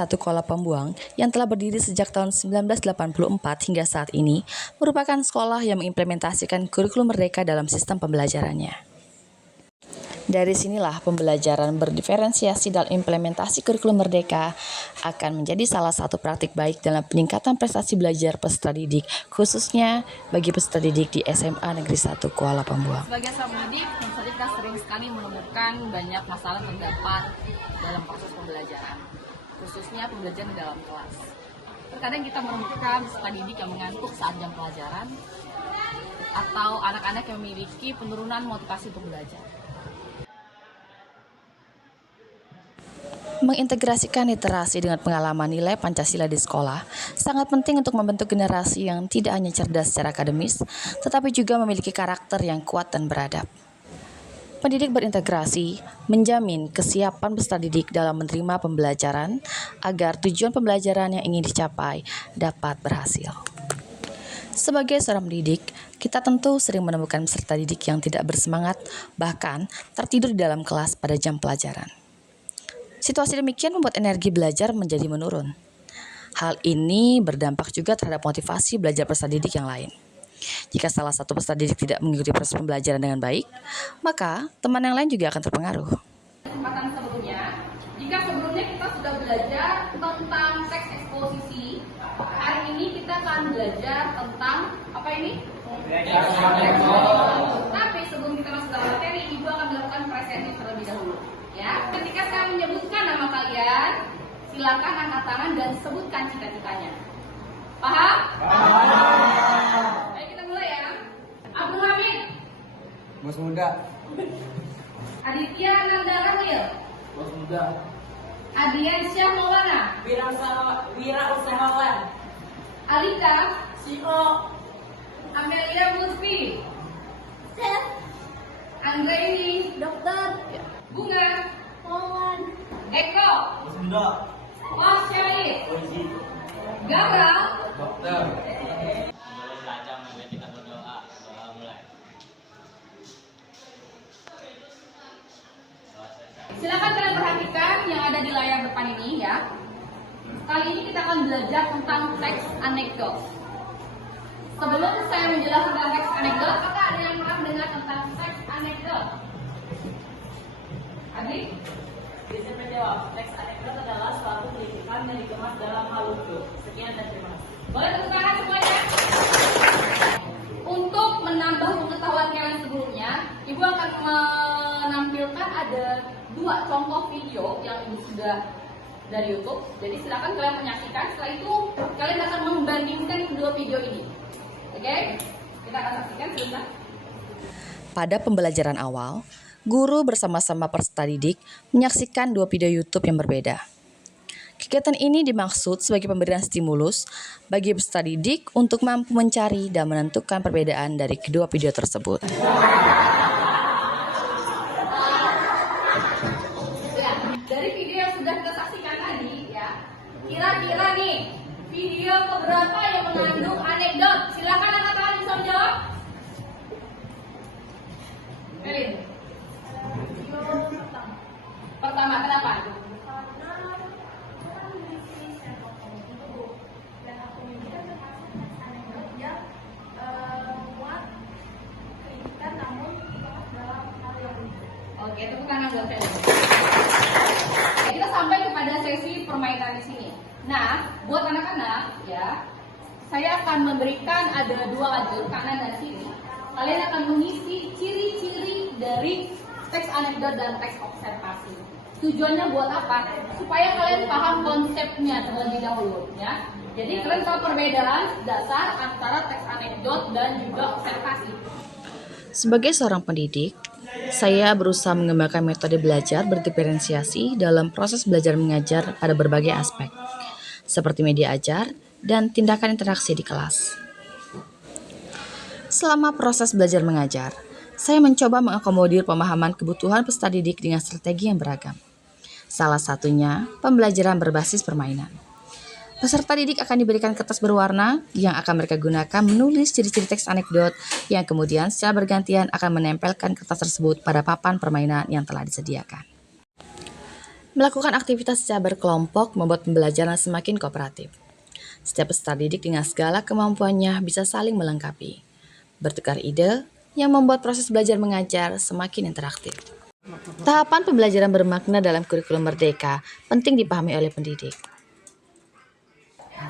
1 Kuala Pembuang yang telah berdiri sejak tahun 1984 hingga saat ini merupakan sekolah yang mengimplementasikan kurikulum merdeka dalam sistem pembelajarannya. Dari sinilah pembelajaran berdiferensiasi dalam implementasi kurikulum merdeka akan menjadi salah satu praktik baik dalam peningkatan prestasi belajar peserta didik, khususnya bagi peserta didik di SMA Negeri 1 Kuala Pembuang. Sebagai seorang pendidik, kita sering sekali menemukan banyak masalah terdapat dalam proses pembelajaran, khususnya pembelajaran di dalam kelas. Terkadang kita menemukan peserta didik yang mengantuk saat jam pelajaran, atau anak-anak yang memiliki penurunan motivasi untuk belajar. Mengintegrasikan literasi dengan pengalaman nilai Pancasila di sekolah sangat penting untuk membentuk generasi yang tidak hanya cerdas secara akademis, tetapi juga memiliki karakter yang kuat dan beradab. Pendidik berintegrasi menjamin kesiapan peserta didik dalam menerima pembelajaran agar tujuan pembelajaran yang ingin dicapai dapat berhasil. Sebagai seorang pendidik, kita tentu sering menemukan peserta didik yang tidak bersemangat, bahkan tertidur di dalam kelas pada jam pelajaran. Situasi demikian membuat energi belajar menjadi menurun. Hal ini berdampak juga terhadap motivasi belajar peserta didik yang lain. Jika salah satu peserta didik tidak mengikuti proses pembelajaran dengan baik, maka teman yang lain juga akan terpengaruh. Kesempatan sebelumnya, jika sebelumnya kita sudah belajar tentang teks eksposisi, hari ini kita akan belajar tentang apa ini? Tapi sebelum kita masuk dalam materi, Ibu akan melakukan presentasi terlebih dahulu. Ya, ketika saya menyebutkan nama kalian, silakan angkat tangan dan sebutkan cita-citanya. Paham? Ayo kita mulai ya. Abdul Hamid. Bos muda. Aditya Nandara Will. Bos muda. Adian Syah Maulana. Wira usahawan. Alita. CEO. Amelia Lutfi. Chef. Anggraini. Dokter. Bunga. Wawan. Eko. Bos muda. Mas Syahid. Polisi. Gamal. Dokter. Silakan kalian perhatikan yang ada di layar depan ini ya. Kali ini kita akan belajar tentang teks anekdot. Sebelum saya menjelaskan tentang teks anekdot, apakah ada yang pernah mendengar tentang teks anekdot? Adik? Bisa menjawab. Teks anekdot adalah suatu kritikan yang dikemas dalam hal lucu. Sekian dan terima kasih. Boleh tepuk tangan semuanya? Untuk menambah pengetahuan kalian sebelumnya, Ibu akan menampilkan ada 2 contoh video yang Ibu sudah dari YouTube. Jadi silakan kalian menyaksikan. Setelah itu kalian akan membandingkan kedua video ini. Oke? Kita akan saksikan sebentar. Pada pembelajaran awal, guru bersama-sama peserta didik menyaksikan 2 video YouTube yang berbeda. Kegiatan ini dimaksud sebagai pemberian stimulus bagi peserta didik untuk mampu mencari dan menentukan perbedaan dari kedua video tersebut. Ya, dari video yang sudah kita saksikan tadi, ya, kira-kira nih video keberapa yang mengandung anekdot? Silakan angkat tangan bisa menjawab. Melin. Pertama, kenapa? Oke, tepuk tangan buat saya. Oke, kita sampai kepada sesi permainan di sini. Nah, buat anak-anak ya, saya akan memberikan ada 2 lajur kanan dan kiri. Kalian akan mengisi ciri-ciri dari teks anekdot dan teks observasi. Tujuannya buat apa? Supaya kalian paham konsepnya terlebih dahulu ya. Jadi kalian tahu perbedaan dasar antara teks anekdot dan juga observasi. Sebagai seorang pendidik, saya berusaha mengembangkan metode belajar berdiferensiasi dalam proses belajar mengajar pada berbagai aspek, seperti media ajar dan tindakan interaksi di kelas. Selama proses belajar mengajar, saya mencoba mengakomodir pemahaman kebutuhan peserta didik dengan strategi yang beragam. Salah satunya, pembelajaran berbasis permainan. Peserta didik akan diberikan kertas berwarna yang akan mereka gunakan menulis ciri-ciri teks anekdot yang kemudian secara bergantian akan menempelkan kertas tersebut pada papan permainan yang telah disediakan. Melakukan aktivitas secara berkelompok membuat pembelajaran semakin kooperatif. Setiap peserta didik dengan segala kemampuannya bisa saling melengkapi, bertukar ide, yang membuat proses belajar mengajar semakin interaktif. Tahapan pembelajaran bermakna dalam kurikulum Merdeka penting dipahami oleh pendidik.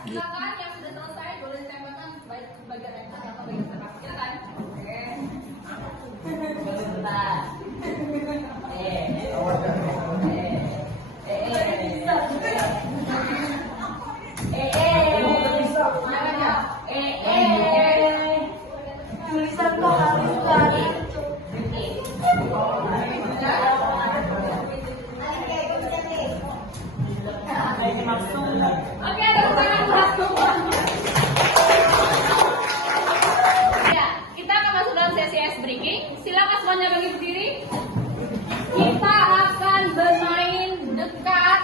Silakan yang sudah selesai boleh ditembakkan baik bagian atas atau bagian tengah. Silakan. Tulisan kok harus lari. Oke, ada pertanyaan berat. Ya, kita akan masuk dalam sesi ice breaking. Silakan semuanya bagi berdiri. Kita akan bermain dekat,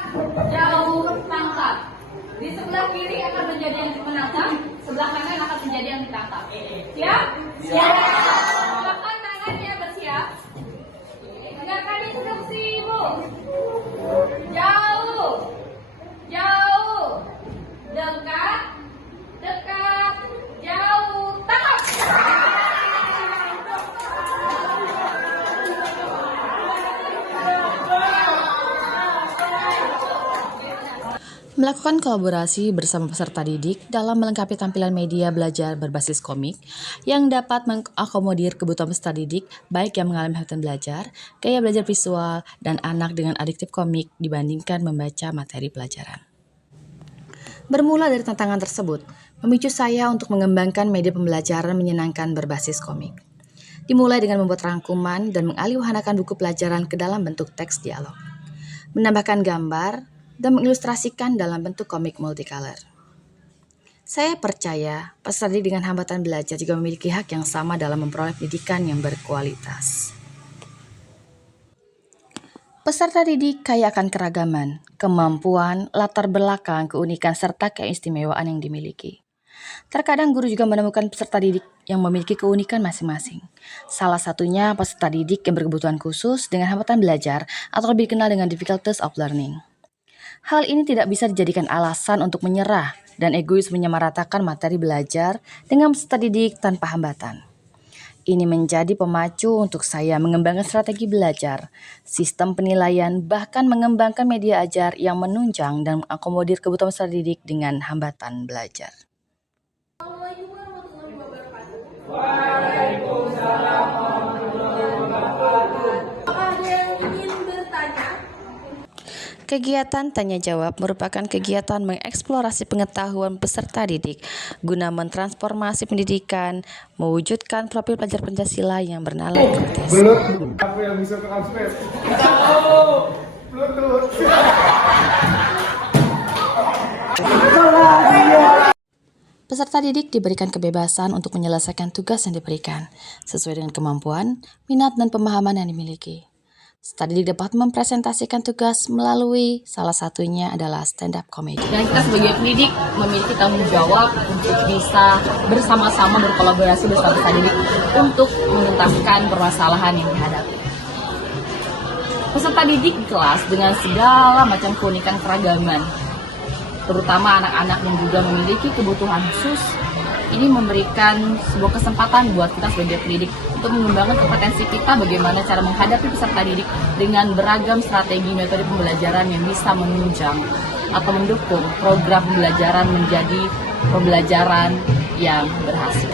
jauh, tangkap. Di sebelah kiri akan menjadi yang menangkap, sebelah kanan akan menjadi yang ditangkap. Siap? Siap. Silakan tangannya bersiap. Dengarkan instruksi Ibu. Jauh, jauh, dekat, dekat, jauh, tangkap. Melakukan kolaborasi bersama peserta didik dalam melengkapi tampilan media belajar berbasis komik yang dapat mengakomodir kebutuhan peserta didik baik yang mengalami hambatan belajar, gaya belajar visual, dan anak dengan adiktif komik dibandingkan membaca materi pelajaran. Bermula dari tantangan tersebut, memicu saya untuk mengembangkan media pembelajaran menyenangkan berbasis komik. Dimulai dengan membuat rangkuman dan mengalihwahanakan buku pelajaran ke dalam bentuk teks dialog, menambahkan gambar, dan mengilustrasikan dalam bentuk komik multicolor. Saya percaya peserta didik dengan hambatan belajar juga memiliki hak yang sama dalam memperoleh pendidikan yang berkualitas. Peserta didik kaya akan keragaman, kemampuan, latar belakang, keunikan, serta keistimewaan yang dimiliki. Terkadang guru juga menemukan peserta didik yang memiliki keunikan masing-masing. Salah satunya peserta didik yang berkebutuhan khusus dengan hambatan belajar atau lebih dikenal dengan difficulties of learning. Hal ini tidak bisa dijadikan alasan untuk menyerah dan egois menyamaratakan materi belajar dengan peserta didik tanpa hambatan. Ini menjadi pemacu untuk saya mengembangkan strategi belajar, sistem penilaian, bahkan mengembangkan media ajar yang menunjang dan mengakomodir kebutuhan peserta didik dengan hambatan belajar. Kegiatan tanya jawab merupakan kegiatan mengeksplorasi pengetahuan peserta didik guna mentransformasi pendidikan, mewujudkan profil pelajar Pancasila yang bernalar kritis. Apa yang bisa ke aspek? Peserta didik diberikan kebebasan untuk menyelesaikan tugas yang diberikan, sesuai dengan kemampuan, minat, dan pemahaman yang dimiliki. Peserta didik dapat mempresentasikan tugas melalui salah satunya adalah stand-up comedy. Dan kita sebagai pendidik memiliki tanggung jawab untuk bisa bersama-sama berkolaborasi bersama peserta didik untuk menuntaskan permasalahan yang dihadapi. Peserta didik di kelas dengan segala macam keunikan keragaman, terutama anak-anak yang juga memiliki kebutuhan khusus, ini memberikan sebuah kesempatan buat kita sebagai pendidik untuk mengembangkan kompetensi kita bagaimana cara menghadapi peserta didik dengan beragam strategi metode pembelajaran yang bisa menunjang atau mendukung program pembelajaran menjadi pembelajaran yang berhasil.